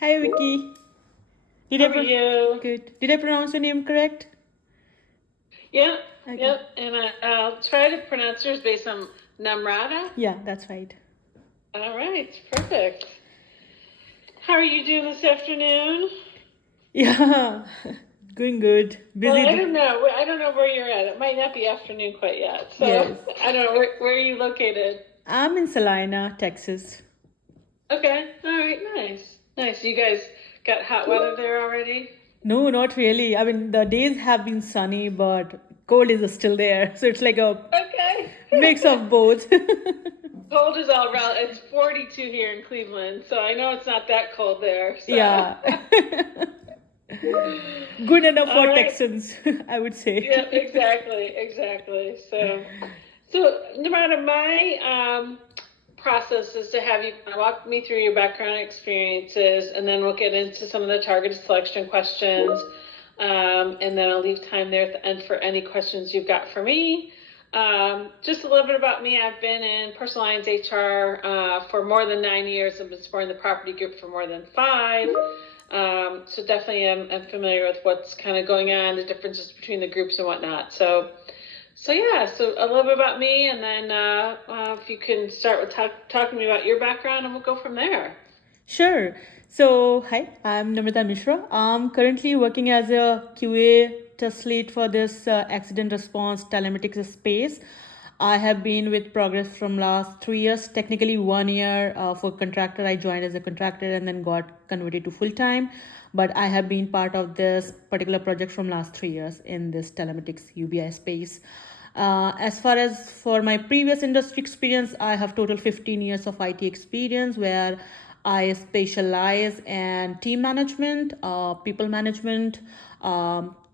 Hi, Vicky. Did How I are pro- you? Good. Did I pronounce your name correct? Yep, Okay. yep. And I'll try to pronounce yours based on Namrata. Yeah, that's right. All right, perfect. How are you doing this afternoon? Yeah, going good. Well, Busy. I don't know. I don't know where you're at. It might not be afternoon quite yet. So Yes. I don't know. Where are you located? I'm in Salina, Texas. Okay. All right. Nice. Nice. You guys got hot weather there already? No, not really. I mean, the days have been sunny, but cold is still there. So it's like a Okay. mix of both. Cold is all around. It's 42 here in Cleveland, so I know it's not that cold there. So, Yeah. Good enough all for right. Texans, I would say. Yeah, exactly, exactly. So no matter my process is to have you walk me through your background experiences, and then we'll get into some of the targeted selection questions, and then I'll leave time there at the end for any questions you've got for me. Just a little bit about me. I've been in personal lines HR for more than 9 years. I've been supporting the property group for more than 5. So definitely am familiar with what's kind of going on, the differences between the groups and whatnot. So yeah, so a little bit about me, and then if you can start with talking to me about your background, and we'll go from there. Sure. So, hi, I'm Namrata Mishra. I'm currently working as a QA test lead for this accident response telematics space. I have been with Progress from last 3 years, technically 1 year for contractor. I joined as a contractor and then got converted to full time. But I have been part of this particular project from last 3 years in this telematics UBI space. As far as for my previous industry experience, I have total 15 years of IT experience where I specialize in team management, people management,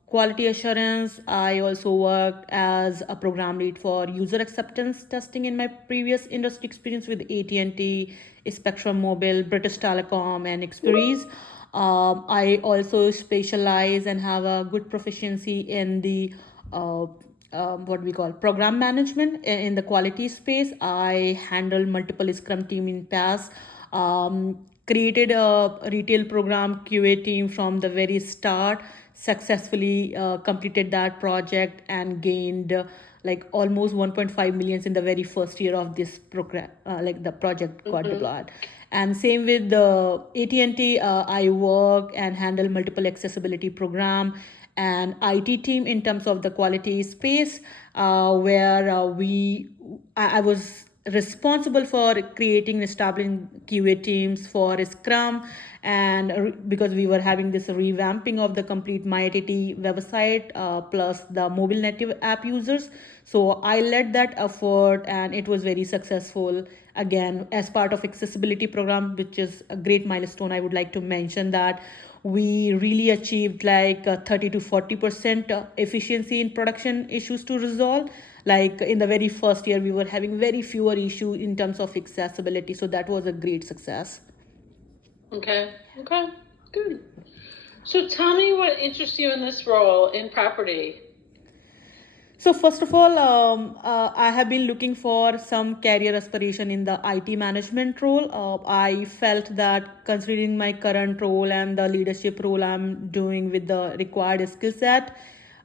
quality assurance. I also worked as a program lead for user acceptance testing in my previous industry experience with AT&T, Spectrum Mobile, British Telecom, and Xperia. I also specialize and have a good proficiency in the uh, what we call program management in the quality space. I handle multiple Scrum team in past. Created a retail program QA team from the very start. Successfully completed that project and gained like almost 1.5 millions in the very first year of this program. Like the project got Mm-hmm. deployed, and same with the AT&T. I work and handle multiple accessibility program and IT team in terms of the quality space, where I was responsible for creating and establishing QA teams for Scrum, and because we were having this revamping of the complete MyITT website plus the mobile native app users. So I led that effort, and it was very successful. Again, as part of accessibility program, which is a great milestone, I would like to mention that we really achieved like 30 to 40% efficiency in production issues to resolve. Like in the very first year we were having very fewer issues in terms of accessibility, so that was a great success. Okay. Okay. Good. So tell me what interests you in this role in property. So first of all, I have been looking for some career aspiration in the IT management role. I felt that considering my current role and the leadership role I'm doing with the required skill set,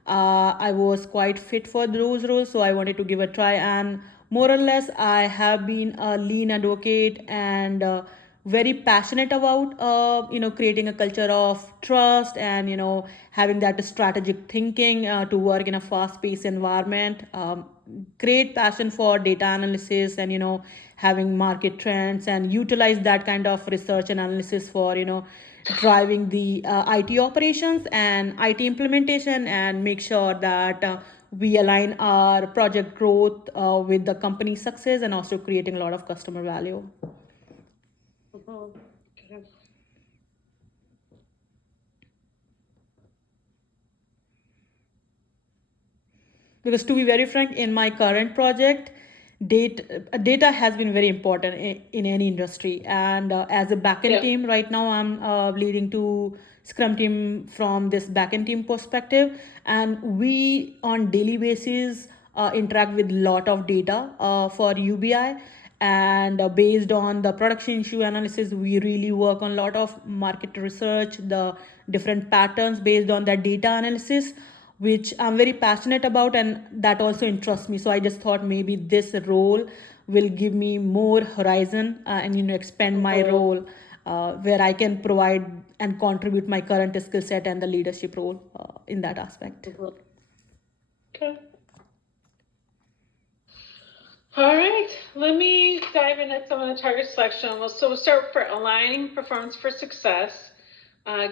I was quite fit for those roles. So I wanted to give a try, and more or less, I have been a lean advocate and very passionate about creating a culture of trust and having that strategic thinking to work in a fast paced environment. Great passion for data analysis and having market trends and utilize that kind of research and analysis for driving the IT operations and IT implementation, and make sure that we align our project growth with the company's success, and also creating a lot of customer value. Mhm. Okay. Because to be very frank, in my current project, data has been very important in any industry, and as a backend Yeah. team right now, I'm leading to scrum team from this backend team perspective, and we on daily basis interact with lot of data for UBI, And based on the production issue analysis, we really work on a lot of market research, the different patterns based on that data analysis, which I'm very passionate about, and that also interests me. So I just thought maybe this role will give me more horizon, and expand my role, where I can provide and contribute my current skill set and the leadership role in that aspect. Okay. All right, let me dive into some of the target selection. So we'll start for aligning performance for success.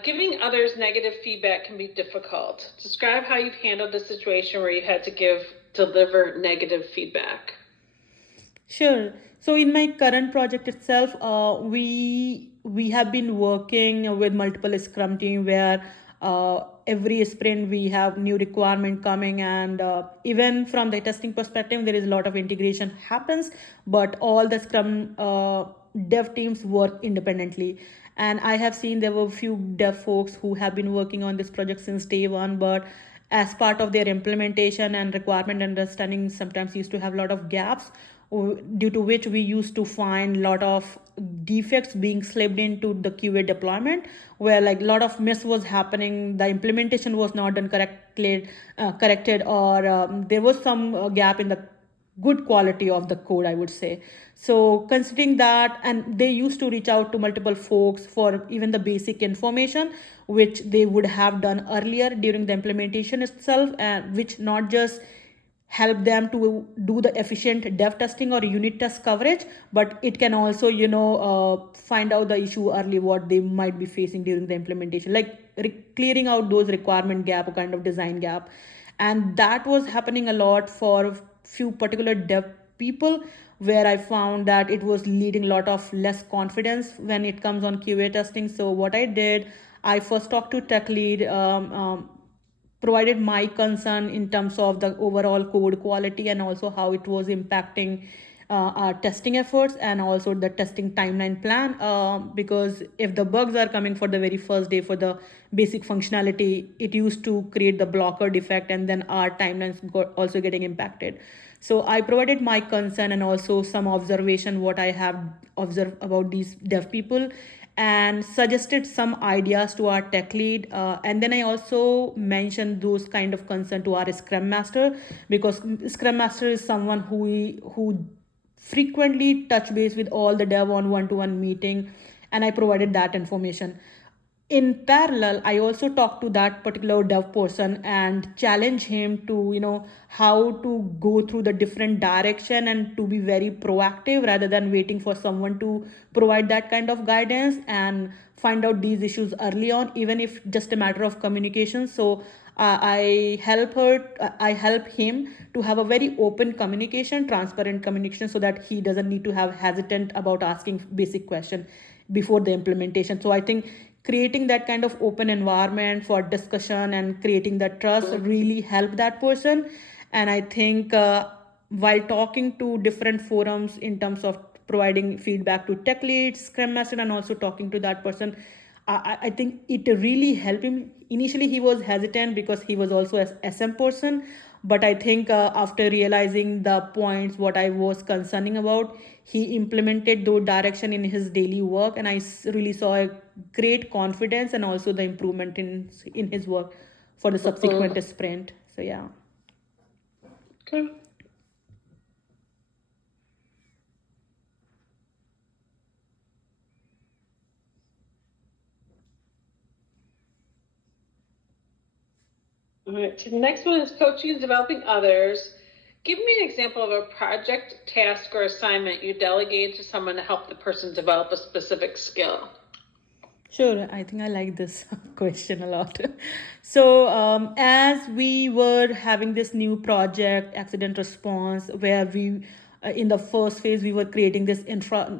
Giving others negative feedback can be difficult. Describe how you've handled the situation where you had to deliver negative feedback. Sure. So in my current project itself, we have been working with multiple Scrum team where every sprint we have new requirement coming, and even from the testing perspective, there is a lot of integration happens, but all the Scrum dev teams work independently. And I have seen there were few dev folks who have been working on this project since day one, but as part of their implementation and requirement understanding, sometimes used to have a lot of gaps, due to which we used to find a lot of defects being slipped into the QA deployment, where like a lot of miss was happening, the implementation was not done corrected, or there was some gap in the good quality of the code, I would say. So considering that, and they used to reach out to multiple folks for even the basic information, which they would have done earlier during the implementation itself, and which not just help them to do the efficient dev testing or unit test coverage, but it can also find out the issue early, what they might be facing during the implementation, like clearing out those requirement gap or kind of design gap. And that was happening a lot for few particular dev people, where I found that it was leading a lot of less confidence when it comes on QA testing. So what I did, I first talked to tech lead, provided my concern in terms of the overall code quality and also how it was impacting our testing efforts and also the testing timeline plan, because if the bugs are coming for the very first day for the basic functionality, it used to create the blocker defect, and then our timelines got also getting impacted. So I provided my concern and also some observation what I have observed about these dev people, and suggested some ideas to our tech lead, and then I also mentioned those kind of concern to our scrum master, because scrum master is someone who frequently touch base with all the dev on one-to-one meeting, and I provided that information. In parallel, I also talked to that particular dev person and challenge him to how to go through the different direction and to be very proactive rather than waiting for someone to provide that kind of guidance, and find out these issues early on, even if just a matter of communication. So I help him to have a very open communication, transparent communication, so that he doesn't need to have hesitant about asking basic question before the implementation. So I think creating that kind of open environment for discussion and creating that trust really helped that person. And I think while talking to different forums in terms of providing feedback to tech leads, scrum master, and also talking to that person, I think it really helped him. Initially, he was hesitant because he was also a SM person. But I think after realizing the points, what I was concerning about, he implemented those direction in his daily work. And I really saw a great confidence and also the improvement in his work for the subsequent sprint. So, yeah. Okay. All right, so the next one is coaching and developing others. Give me an example of a project, task, or assignment you delegated to someone to help the person develop a specific skill. Sure, I think I like this question a lot. So, as we were having this new project, accident response, where we, in the first phase, we were creating this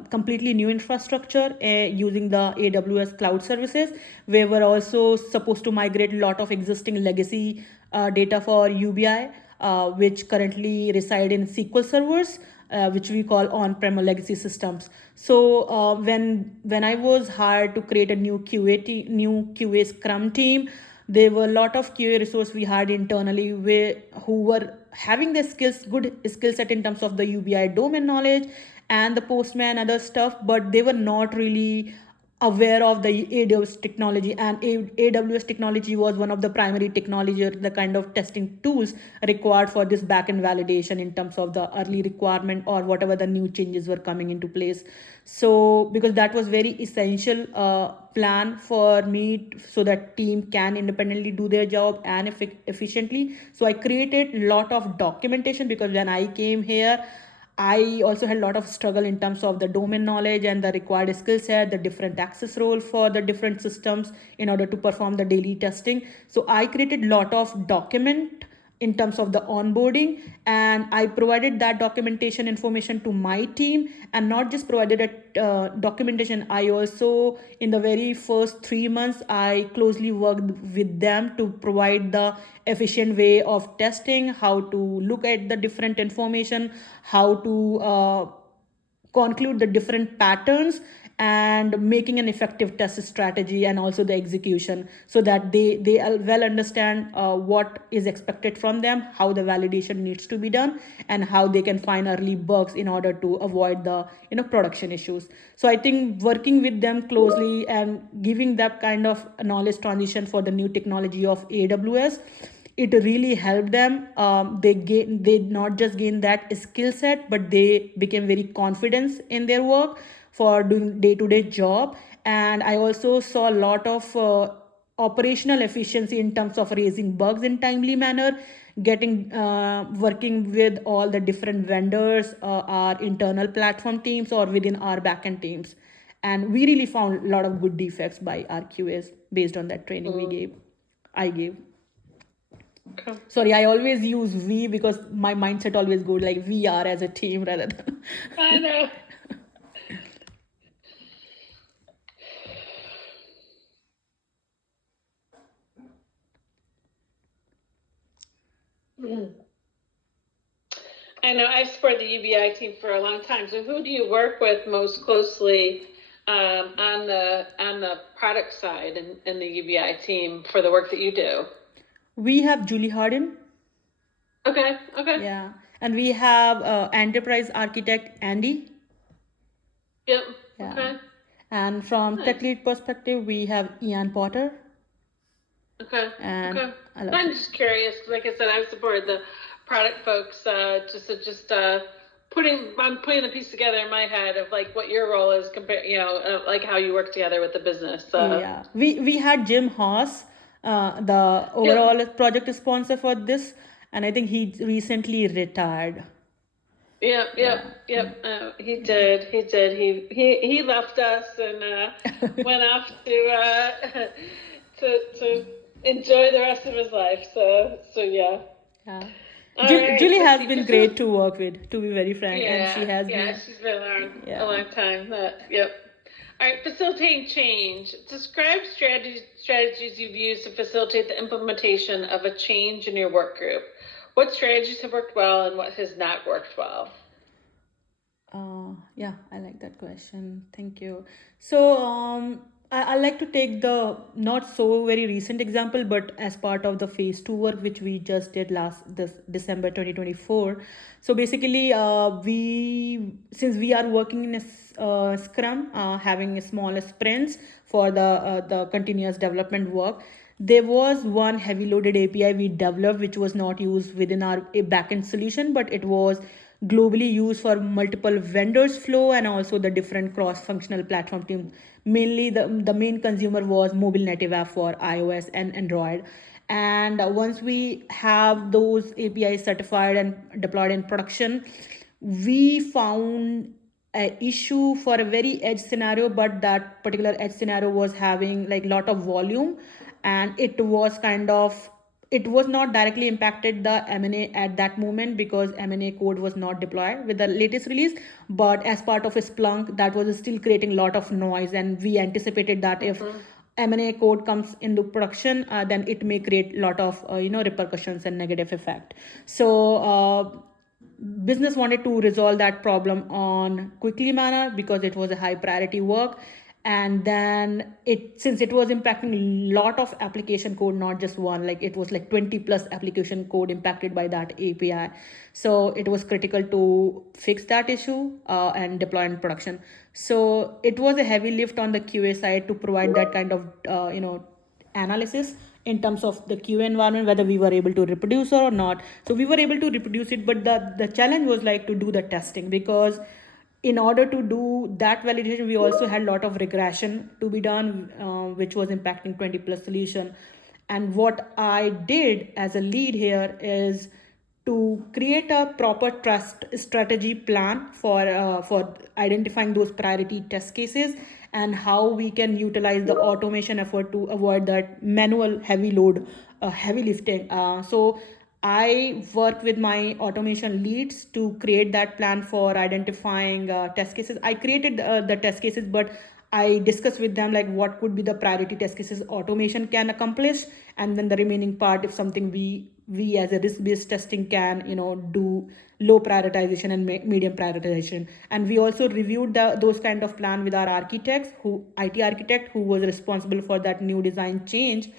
completely new infrastructure using the AWS cloud services. We were also supposed to migrate a lot of existing legacy data for UBI, which currently reside in SQL servers, which we call on-prem legacy systems. So when I was hired to create a new QA Scrum team, there were a lot of QA resource we had internally who were having the good skill set in terms of the UBI domain knowledge and the Postman, other stuff, but they were not really aware of the AWS technology, and AWS technology was one of the primary technology or the kind of testing tools required for this backend validation in terms of the early requirement or whatever the new changes were coming into place. So because that was very essential plan for me so that team can independently do their job and efficiently. So I created a lot of documentation because when I came here, I also had a lot of struggle in terms of the domain knowledge and the required skill set, the different access role for the different systems in order to perform the daily testing. So I created a lot of document in terms of the onboarding, and I provided that documentation information to my team, and not just provided a documentation. I also, in the very first 3 months, I closely worked with them to provide the efficient way of testing, how to look at the different information, how to conclude the different patterns, and making an effective test strategy and also the execution, so that they well understand what is expected from them, how the validation needs to be done, and how they can find early bugs in order to avoid the production issues. So I think working with them closely and giving that kind of knowledge transition for the new technology of AWS, it really helped them. They not just gain that skill set, but they became very confident in their work for doing day-to-day job. And I also saw a lot of operational efficiency in terms of raising bugs in timely manner, getting working with all the different vendors, our internal platform teams or within our backend teams. And we really found a lot of good defects by our QAs based on that training I gave. Okay. Sorry, I always use we because my mindset always goes like we are as a team rather than. I know. I know I've supported the UBI team for a long time. So who do you work with most closely on the product side in the UBI team for the work that you do? We have Julie Harden. Okay. Yeah. And we have enterprise architect Andy. Yep. Yeah. Okay. And from Nice. tech lead perspective, we have Ian Potter. Okay. And Okay. I love I'm it. just curious. Like I said, I've supported the product folks. I'm putting the piece together in my head of like what your role is compared, like how you work together with the business. Yeah. We had Jim Haas, the overall project sponsor for this, and I think he recently retired. Yep. He did. He left us and went off to to enjoy the rest of his life. So yeah. Yeah. All right, Julie let's has see. been great to work with, to be very frank, and she has Yeah, been. she's been around Yeah. a long time. Yep. All right, facilitating change. Describe strategies you've used to facilitate the implementation of a change in your work group. What strategies have worked well and what has not worked well? Yeah, I like that question. Thank you. So, I like to take the not so very recent example, but as part of the phase 2 work which we just did this December 2024. So basically, since we are working in a Scrum, having a smaller sprints for the continuous development work. There was one heavy loaded API we developed which was not used within our backend solution, but it was globally used for multiple vendors flow and also the different cross functional platform teams. Mainly the main consumer was mobile native app for iOS and Android. And once we have those APIs certified and deployed in production, we found a issue for a very edge scenario, but that particular edge scenario was having like lot of volume, and it was not directly impacted the M&A at that moment because M&A code was not deployed with the latest release. But as part of a Splunk, that was still creating a lot of noise, and we anticipated that if M&A code comes into production, then it may create a lot of repercussions and negative effect. So business wanted to resolve that problem on quickly manner because it was a high priority work. And then since it was impacting a lot of application code, not just one, like it was like 20 plus application code impacted by that API. So it was critical to fix that issue and deploy in production. So it was a heavy lift on the QA side to provide that kind of analysis in terms of the QA environment, whether we were able to reproduce or not. So we were able to reproduce it, but the challenge was like to do the testing, because in order to do that validation, we also had a lot of regression to be done, which was impacting 20 plus solution. And what I did as a lead here is to create a proper trust strategy plan for identifying those priority test cases and how we can utilize the automation effort to avoid that manual heavy load, heavy lifting. So I work with my automation leads to create that plan for identifying test cases. I created the test cases, but I discuss with them like what could be the priority test cases automation can accomplish, and then the remaining part, if something we as a risk-based testing can do low prioritization and medium prioritization. And we also reviewed those kind of plan with our architects, who IT architect who was responsible for that new design change.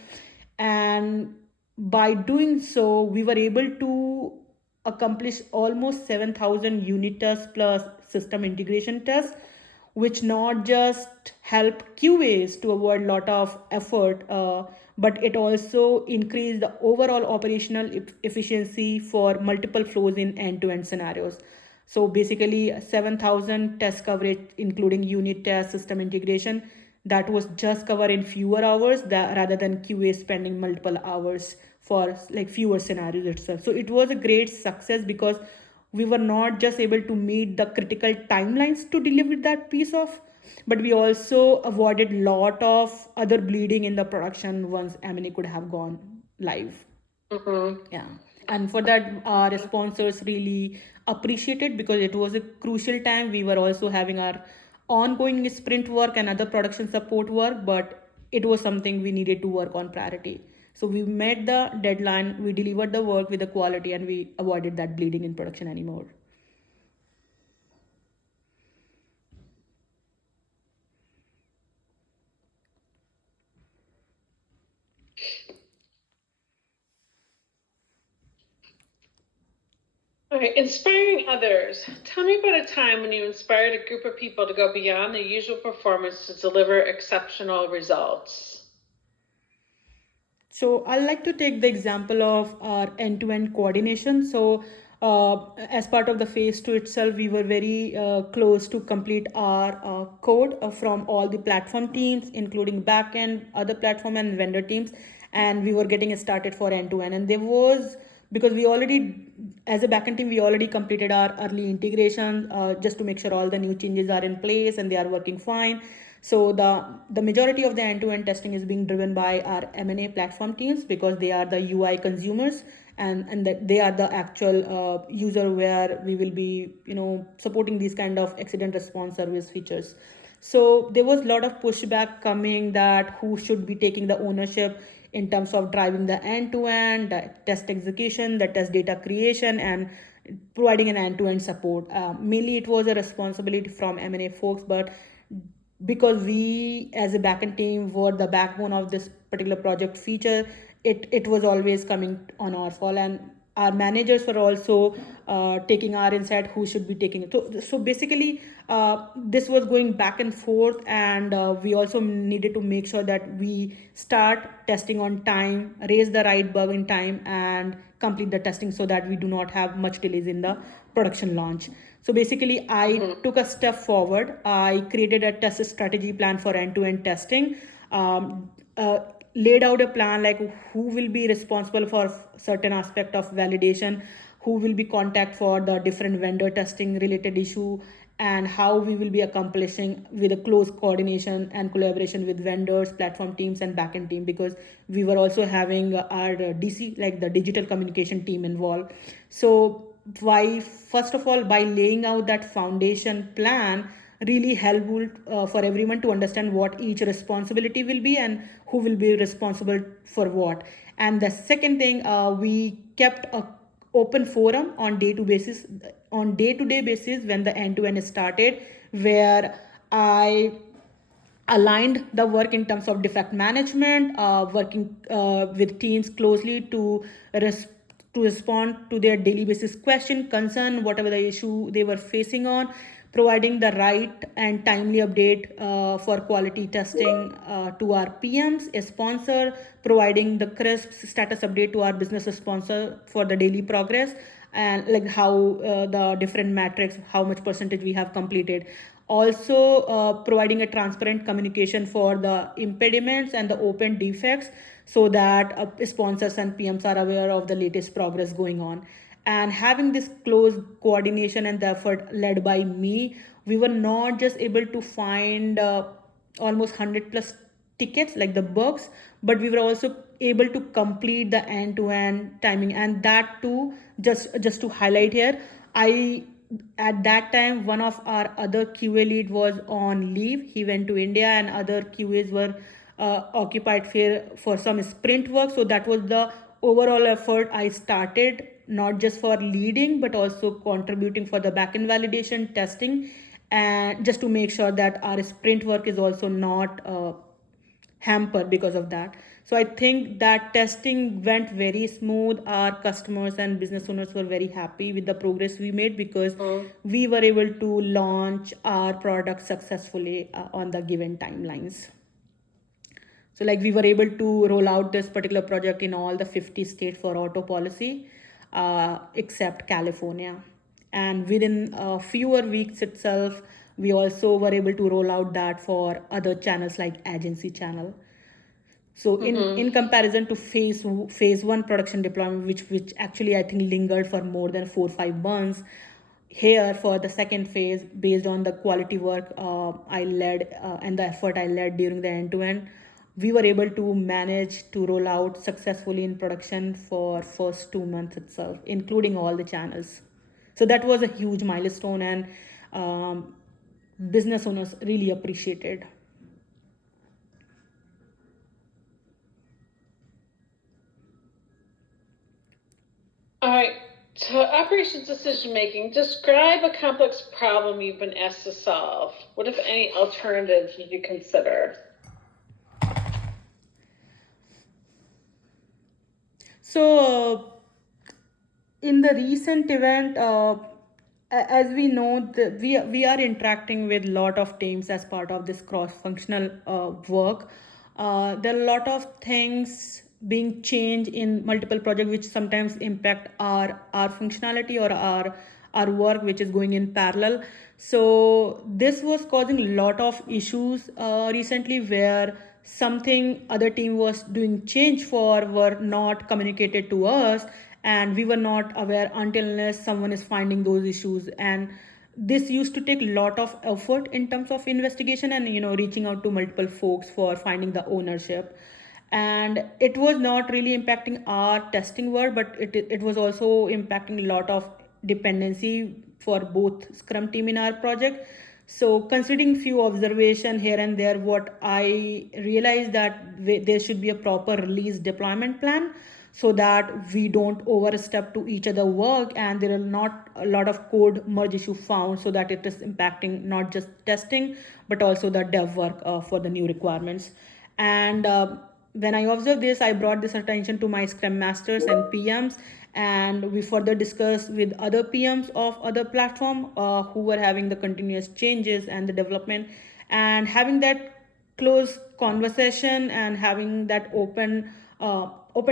And by doing so, we were able to accomplish almost 7,000 unit tests plus system integration tests, which not just help QAs to avoid a lot of effort, but it also increased the overall operational efficiency for multiple flows in end-to-end scenarios. So basically 7,000 test coverage, including unit test, system integration, that was just covered in fewer hours rather than QA spending multiple hours for like fewer scenarios itself. So it was a great success because we were not just able to meet the critical timelines to deliver that piece of, but we also avoided a lot of other bleeding in the production once M&A could have gone live. Yeah. And for that, our sponsors really appreciated, because it was a crucial time. We were also having our ongoing sprint work and other production support work, but it was something we needed to work on priority. So we met the deadline, we delivered the work with the quality, and we avoided that bleeding in production anymore. All right, inspiring others. Tell me about a time when you inspired a group of people to go beyond the usual performance to deliver exceptional results. So I like to take the example of our end-to-end coordination. So as part of the phase 2 itself, we were very close to complete our code from all the platform teams, including backend, other platform and vendor teams. And we were getting started for end-to-end. And there was, because we already, as a backend team, we already completed our early integration just to make sure all the new changes are in place and they are working fine. So the majority of the end-to-end testing is being driven by our M&A platform teams, because they are the UI consumers, and that they are the actual user where we will be supporting these kind of accident response service features. So there was a lot of pushback coming that who should be taking the ownership in terms of driving the end-to-end, the test execution, the test data creation, and providing an end-to-end support. Mainly it was a responsibility from M&A folks, but because we as a backend team were the backbone of this particular project feature, it was always coming on our fall, and our managers were also taking our insight who should be taking it. So basically this was going back and forth, and we also needed to make sure that we start testing on time, raise the right bug in time, and complete the testing so that we do not have much delays in the production launch. So basically I took a step forward. I created a test strategy plan for end-to-end testing, laid out a plan like who will be responsible for certain aspect of validation, who will be contact for the different vendor testing related issue, and how we will be accomplishing with a close coordination and collaboration with vendors, platform teams, and backend team, because we were also having our DC, like the digital communication team, involved. So first of all, by laying out that foundation plan really helpful for everyone to understand what each responsibility will be and who will be responsible for what. And the second thing, we kept a open forum on day-to-day basis when the end-to-end started, where I aligned the work in terms of defect management, working with teams closely to respond to their daily basis question, concern, whatever the issue they were facing on, providing the right and timely update for quality testing to our PMs, a sponsor, providing the crisp status update to our business sponsor for the daily progress, and like how the different metrics, how much percentage we have completed. Also providing a transparent communication for the impediments and the open defects, so that sponsors and PMs are aware of the latest progress going on. And having this close coordination and the effort led by me, we were not just able to find almost 100 plus tickets like the bugs, but we were also able to complete the end-to-end timing. And that too, just to highlight here, I at that time one of our other QA lead was on leave. He went to India, and other QAs were occupied for some sprint work. So that was the overall effort I started, not just for leading but also contributing for the backend validation testing, and just to make sure that our sprint work is also not hampered because of that. So I think that testing went very smooth. Our customers and business owners were very happy with the progress we made, because we were able to launch our product successfully on the given timelines. So like we were able to roll out this particular project in all the 50 states for auto policy, except California. And within fewer weeks itself, we also were able to roll out that for other channels like agency channel. So in comparison to phase one production deployment, which actually I think lingered for more than 4 or 5 months, here for the second phase, based on the quality work I led and the effort I led during the end-to-end, we were able to manage to roll out successfully in production for first 2 months itself, including all the channels. So that was a huge milestone, and business owners really appreciated. All right. So operations decision making, describe a complex problem you've been asked to solve. What, if any, alternatives would you consider? So in the recent event, as we know, we are interacting with a lot of teams as part of this cross-functional work. There are a lot of things being changed in multiple projects, which sometimes impact our functionality or our work, which is going in parallel. So this was causing a lot of issues recently, where something other team was doing change for were not communicated to us, and we were not aware until unless someone is finding those issues. And this used to take a lot of effort in terms of investigation and reaching out to multiple folks for finding the ownership. And it was not really impacting our testing work, but it was also impacting a lot of dependency for both Scrum team in our project. So considering few observation here and there, what I realized that there should be a proper release deployment plan, so that we don't overstep to each other work and there are not a lot of code merge issue found, so that it is impacting not just testing but also the dev work for the new requirements. And when I observed this, I brought this attention to my Scrum Masters and PMs, and we further discussed with other PMs of other platform who were having the continuous changes and the development, and having that close conversation and having that open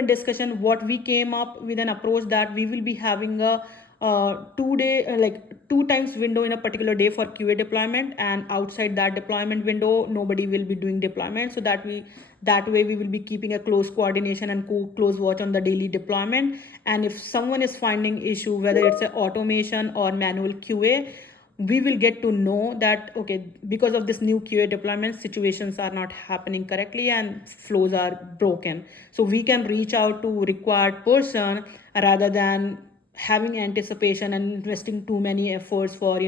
discussion. What we came up with an approach that we will be having a 2 day like 2 times window in a particular day for QA deployment, and outside that deployment window nobody will be doing deployment, so that way we will be keeping a close coordination and close watch on the daily deployment. And if someone is finding issue, whether it's a automation or manual QA, we will get to know that okay, because of this new QA deployment, situations are not happening correctly and flows are broken, so we can reach out to required person rather than having anticipation and investing too many efforts for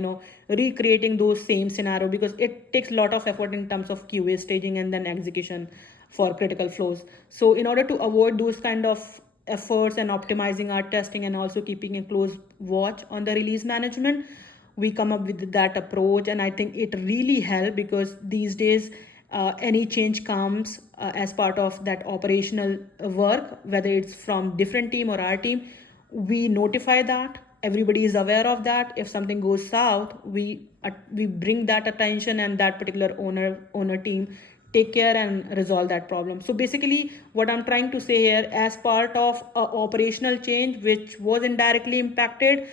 recreating those same scenario, because it takes a lot of effort in terms of QA staging and then execution for critical flows. So in order to avoid those kind of efforts and optimizing our testing and also keeping a close watch on the release management, we come up with that approach. And I think it really helped, because these days any change comes as part of that operational work, whether it's from different team or our team, we notify that. Everybody is aware of that. If something goes south, we bring that attention, and that particular owner team take care and resolve that problem. So basically, what I'm trying to say here, as part of a operational change which was indirectly impacted,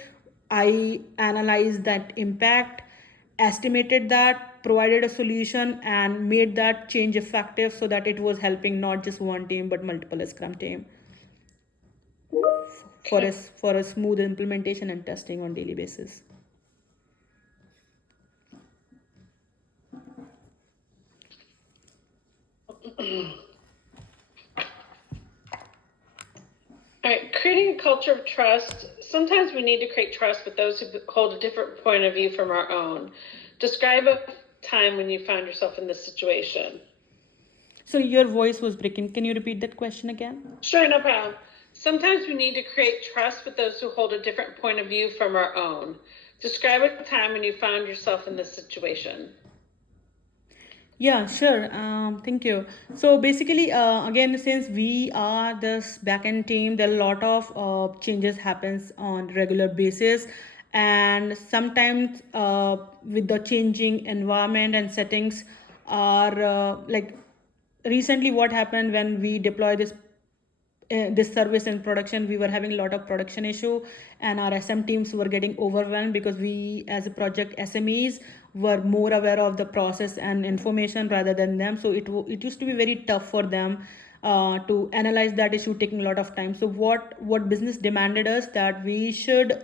I analyzed that impact, estimated that, provided a solution, and made that change effective so that it was helping not just one team but multiple Scrum team for a smooth implementation and testing on daily basis. All right, creating a culture of trust. Sometimes we need to create trust with those who hold a different point of view from our own. Describe a time when you found yourself in this situation. So your voice was breaking. Can you repeat that question again? Sure, no problem. Sometimes we need to create trust with those who hold a different point of view from our own. Describe a time when you found yourself in this situation. Yeah, sure. Thank you. So basically, again, since we are this backend team, there are a lot of changes happens on regular basis, and sometimes with the changing environment and settings are like recently what happened when we deploy this service in production, we were having a lot of production issue, and our SM teams were getting overwhelmed because we as a project SMEs were more aware of the process and information rather than them. So it used to be very tough for them to analyze that issue, taking a lot of time. So what business demanded us that we should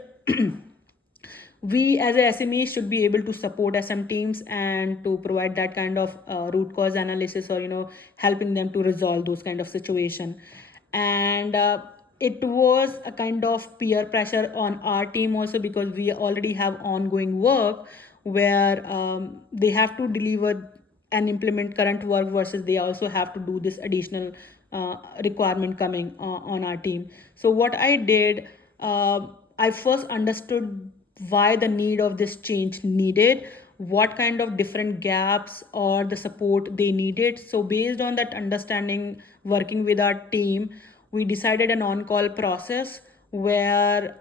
we as a SME should be able to support SM teams and to provide that kind of root cause analysis, or helping them to resolve those kind of situation. And it was a kind of peer pressure on our team also, because we already have ongoing work where they have to deliver and implement current work versus they also have to do this additional requirement coming on our team. So what I did, I first understood why the need of this change needed, what kind of different gaps or the support they needed. So based on that understanding, working with our team, we decided an on-call process where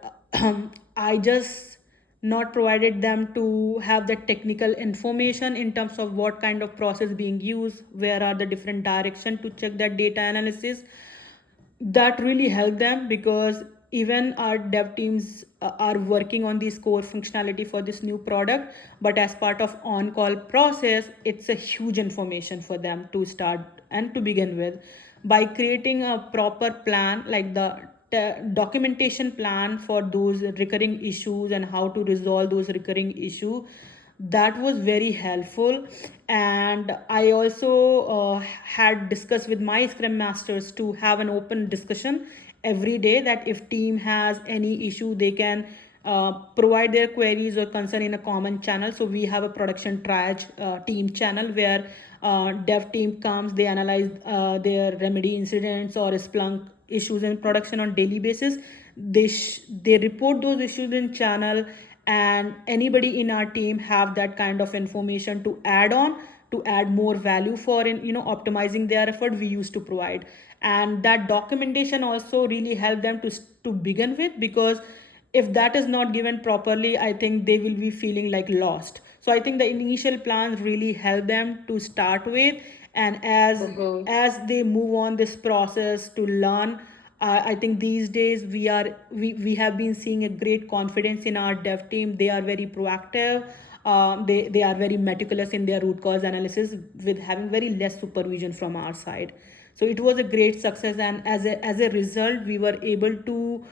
I just not provided them to have the technical information in terms of what kind of process being used, where are the different direction to check that data analysis. That really helped them, because even our dev teams are working on this core functionality for this new product, but as part of on-call process, it's a huge information for them to start and to begin with. By creating a proper plan, like the documentation plan for those recurring issues and how to resolve those recurring issues, that was very helpful. And I also had discussed with my scrum masters to have an open discussion every day, that if team has any issue, they can provide their queries or concern in a common channel. So we have a production triage team channel where dev team comes, they analyze their remedy incidents or Splunk issues in production on daily basis. They report those issues in channel, and anybody in our team have that kind of information to add on, to add more value for in optimizing their effort, we used to provide. And that documentation also really helped them to begin with, because if that is not given properly, I think they will be feeling like lost. So I think the initial plans really help them to start with, and as they move on this process to learn, I think these days we have been seeing a great confidence in our dev team. They are very proactive. They are very meticulous in their root cause analysis, with having very less supervision from our side. So it was a great success, and as a result, we were able to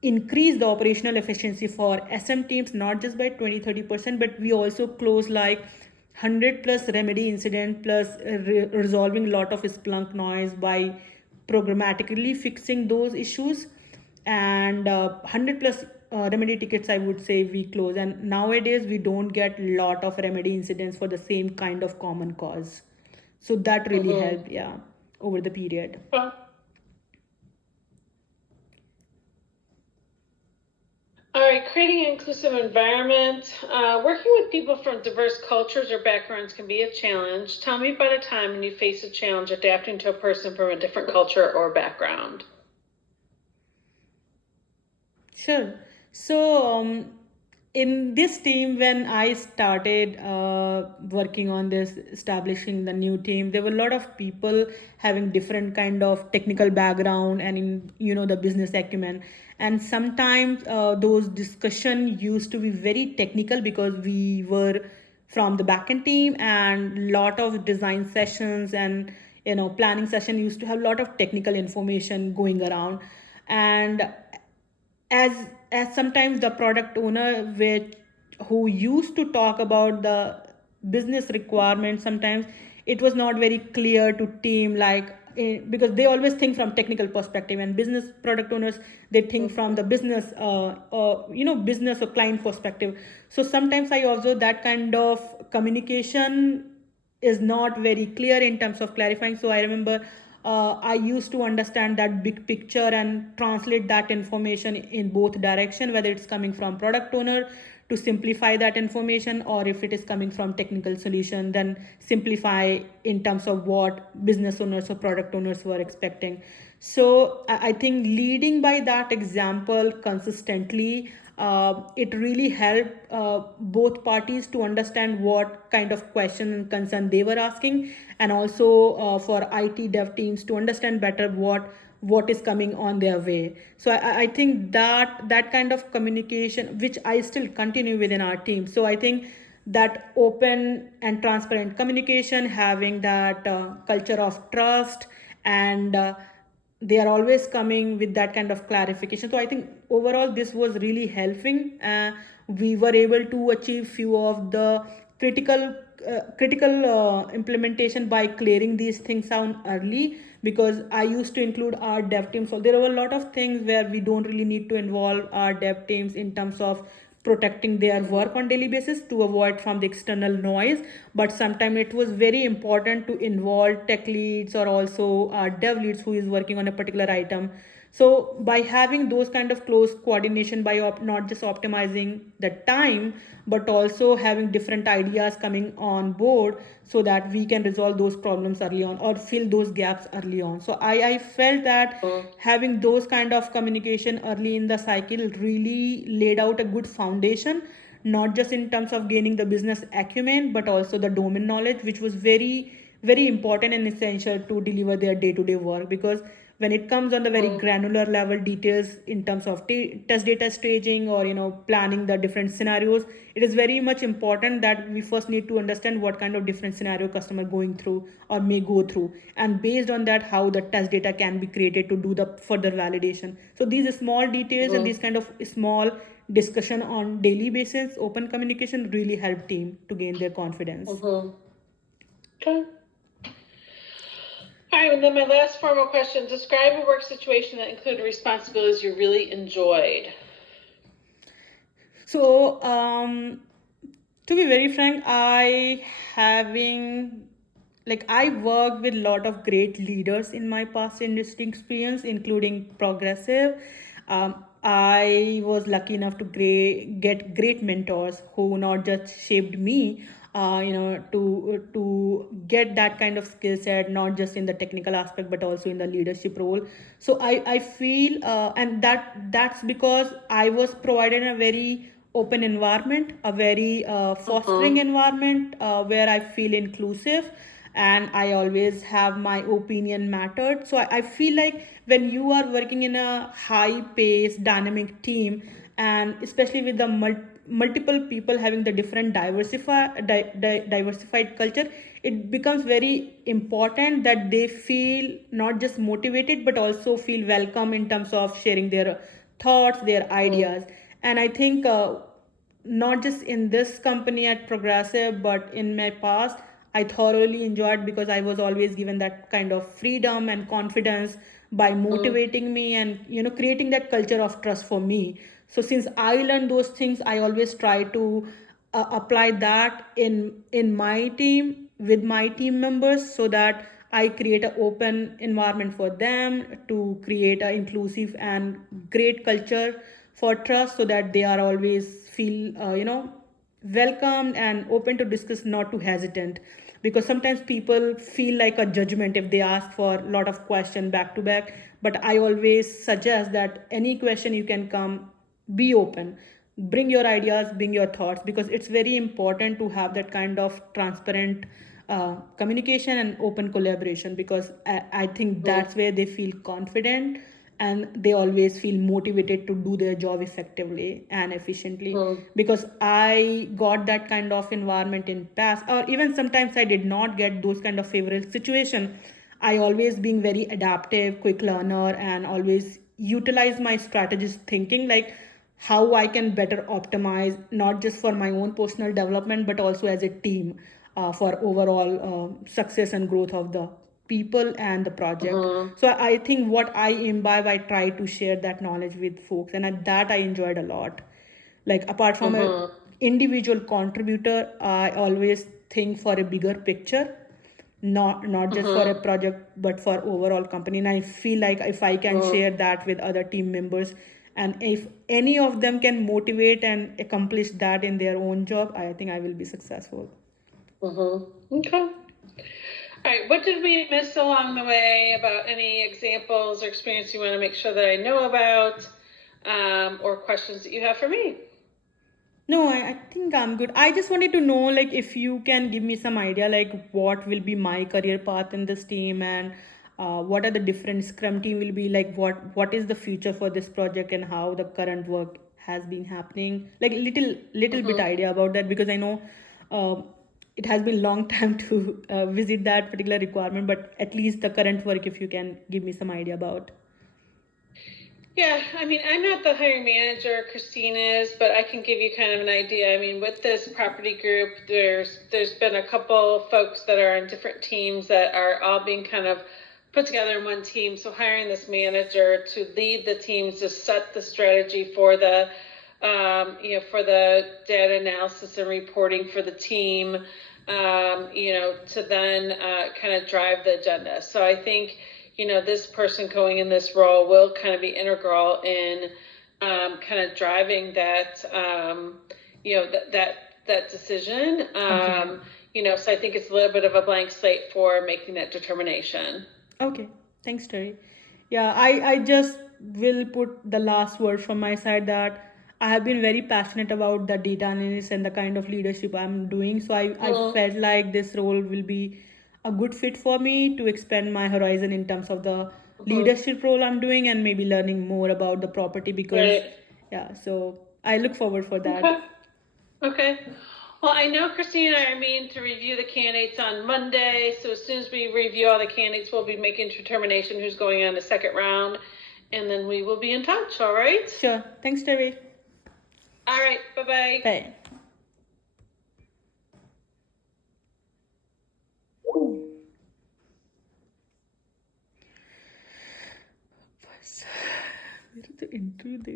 increase the operational efficiency for SM teams, not just by 20-30%, but we also close like 100 plus remedy incident plus resolving a lot of Splunk noise by programmatically fixing those issues. And 100 plus remedy tickets, I would say, we close. And nowadays we don't get a lot of remedy incidents for the same kind of common cause. So that really helped, yeah, over the period. All right, creating an inclusive environment. Working with people from diverse cultures or backgrounds can be a challenge. Tell me about a time when you face a challenge adapting to a person from a different culture or background. Sure. So, in this team, when I started working on this, establishing the new team, there were a lot of people having different kind of technical background and in the business acumen. And sometimes those discussion used to be very technical because we were from the backend team, and lot of design sessions and planning session used to have a lot of technical information going around. And as as sometimes the product owner which who used to talk about the business requirements, sometimes it was not very clear to team, like because they always think from technical perspective, and business product owners, they think from the business business or client perspective. So sometimes I observe that kind of communication is not very clear in terms of clarifying. So I remember I used to understand that big picture and translate that information in both direction, whether it's coming from product owner to simplify that information, or if it is coming from technical solution, then simplify in terms of what business owners or product owners were expecting. So I think leading by that example consistently, it really helped both parties to understand what kind of question and concern they were asking, and also for IT dev teams to understand better what is coming on their way. So I think that kind of communication, which I still continue within our team. So I think that open and transparent communication, having that culture of trust, and they are always coming with that kind of clarification. So I think overall this was really helping. We were able to achieve few of the critical implementation by clearing these things out early, because I used to include our dev team. So there were a lot of things where we don't really need to involve our dev teams in terms of protecting their work on daily basis to avoid from the external noise. But sometimes it was very important to involve tech leads or also dev leads who is working on a particular item. So by having those kind of close coordination, by not just optimizing the time, but also having different ideas coming on board, so that we can resolve those problems early on or fill those gaps early on. So I felt that having those kind of communication early in the cycle really laid out a good foundation, not just in terms of gaining the business acumen, but also the domain knowledge, which was very important and essential to deliver their day-to-day work. Because when it comes on the very granular level details in terms of test data staging, or planning the different scenarios, it is very much important that we first need to understand what kind of different scenario customer going through or may go through, and based on that how the test data can be created to do the further validation. So these small details and these kind of small discussion on daily basis, open communication, really help team to gain their confidence. Okay. All right, and then my last formal question: describe a work situation that included responsibilities you really enjoyed. So, to be very frank, I worked with a lot of great leaders in my past industry experience, including Progressive. I was lucky enough to get great mentors who not just shaped me, to get that kind of skill set, not just in the technical aspect but also in the leadership role. So I feel, and that's because I was provided a very open environment, a very fostering environment, where I feel inclusive, and I always have my opinion mattered. So I feel like when you are working in a high paced dynamic team, and especially with the multiple people having the different diversified culture, it becomes very important that they feel not just motivated but also feel welcome in terms of sharing their thoughts, their ideas. And I think not just in this company at Progressive, but in my past, I thoroughly enjoyed, because I was always given that kind of freedom and confidence by motivating me and creating that culture of trust for me. So since I learned those things, I always try to apply that in my team with my team members, so that I create an open environment for them to create an inclusive and great culture for trust, so that they are always feel welcomed and open to discuss, not too hesitant, because sometimes people feel like a judgment if they ask for a lot of question back to back. But I always suggest that any question you can come, be open, bring your ideas, bring your thoughts, because it's very important to have that kind of transparent communication and open collaboration, because I think that's where they feel confident, and they always feel motivated to do their job effectively and efficiently. Because I got that kind of environment in past, or even sometimes I did not get those kind of favorable situation. I always being very adaptive, quick learner, and always utilize my strategist thinking, like how I can better optimize, not just for my own personal development, but also as a team, for overall success and growth of the people and the project. So I think what I imbibe, I try to share that knowledge with folks, and that I enjoyed a lot. Like apart from a individual contributor, I always think for a bigger picture, not just for a project but for overall company. And I feel like if I can share that with other team members, and if any of them can motivate and accomplish that in their own job, I think I will be successful. Okay. All right. What did we miss along the way about any examples or experience you want to make sure that I know about, or questions that you have for me? No, I think I'm good. I just wanted to know, like, if you can give me some idea, like, what will be my career path in this team, and what are the different Scrum team will be like. What is the future for this project, and how the current work has been happening. Like, little bit idea about that, because I know uh, it has been long time to visit that particular requirement, but at least the current work, if you can give me some idea about. Yeah, I mean, I'm not the hiring manager, Christine is, but I can give you kind of an idea. I mean, with this property group, there's been a couple folks that are on different teams that are all being kind of put together in one team. So hiring this manager to lead the teams to set the strategy for the for the data analysis and reporting for the team, to then kind of drive the agenda. So I think, this person going in this role will kind of be integral in kind of driving that, that decision. So I think it's a little bit of a blank slate for making that determination. Okay, thanks, Terry. Yeah, I just will put the last word from my side, that I have been very passionate about the data analysis and the kind of leadership I'm doing. So I felt like this role will be a good fit for me to expand my horizon in terms of the leadership role I'm doing, and maybe learning more about the property, because Right. yeah, so I look forward for that. Okay. Okay. Well, I know Christine and I are meeting to review the candidates on Monday. So as soon as we review all the candidates, we'll be making determination who's going on the second round, and then we will be in touch. All right. Sure. Thanks, Terry. All right. Bye-bye. Bye. मेरे तो interview